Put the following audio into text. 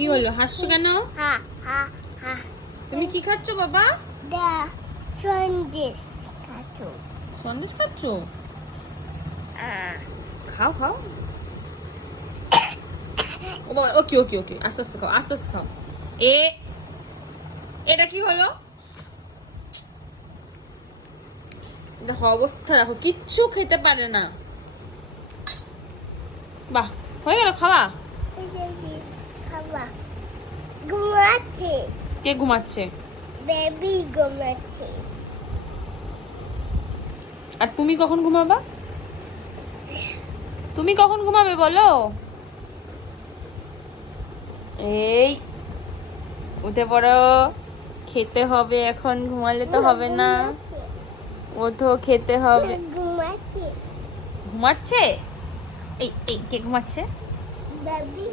কি হলো, হাসছো কেন? হা হা হা তুমি কি খাচ্ছ বাবা? দা সন্দেশ খাচ্ছো সন্দেশ খাচ্ছ? খাও খাও। ও বাবা, ওকে ওকে ওকে, আস্তে আস্তে খাও, আস্তে আস্তে খাও। এটা কি হলো? দেখো অবস্থা, দেখো কিচ্ছু খেতে পারে না। বাহ, হয়ে গেল খাওয়া? খাবা ঘুমাচ্ছে কে ঘুমাচ্ছে? বেবি ঘুমাচ্ছে আর তুমি কখন ঘুমাবা? তুমি কখন ঘুমাবে বলো? এই উঠে পড়ো, খেতে হবে এখন, ঘুমালে তো হবে না। ওঠো, খেতে হবে। ঘুমাচ্ছে ঘুমাচ্ছে? এই এই কে ঘুমাচ্ছে? বেবি